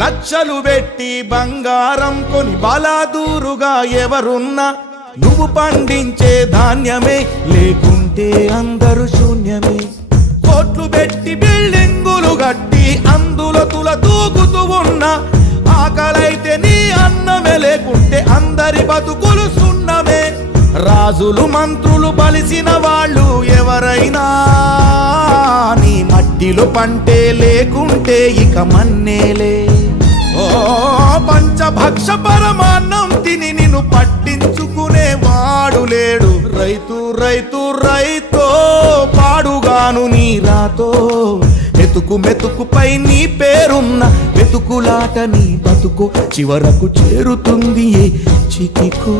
లక్షలు పెట్టి బంగారం కొని బలాదూరుగా ఎవరున్నా నువ్వు పండించే ధాన్యమే, లేకుంటే అందరూ శూన్యమే. కోట్లు పెట్టి బిల్డింగులు కట్టి అందులో తుల దూకుతూ ఉన్నా ఆకలైతే నీ అన్నమే, లేకుంటే అందరి బతుకులు సున్నమే. రాజులు మంత్రులు బలిసిన వాళ్ళు ఎవరైనా నీ మట్టిలో పంటే, లేకుంటే ఇక మన్నేలే. ఓ పంచభక్ష పరమాన్నం తిని నిన్ను పట్టించుకునే వాడు లేడు. రైతు రైతు రైతో పాడుగాను నీ రాతో, మెతుకు మెతుకుపై నీ పేరున్న వెతుకులాట నీ బతుకు చివరకు చేరుతుంది ఏ చితికో.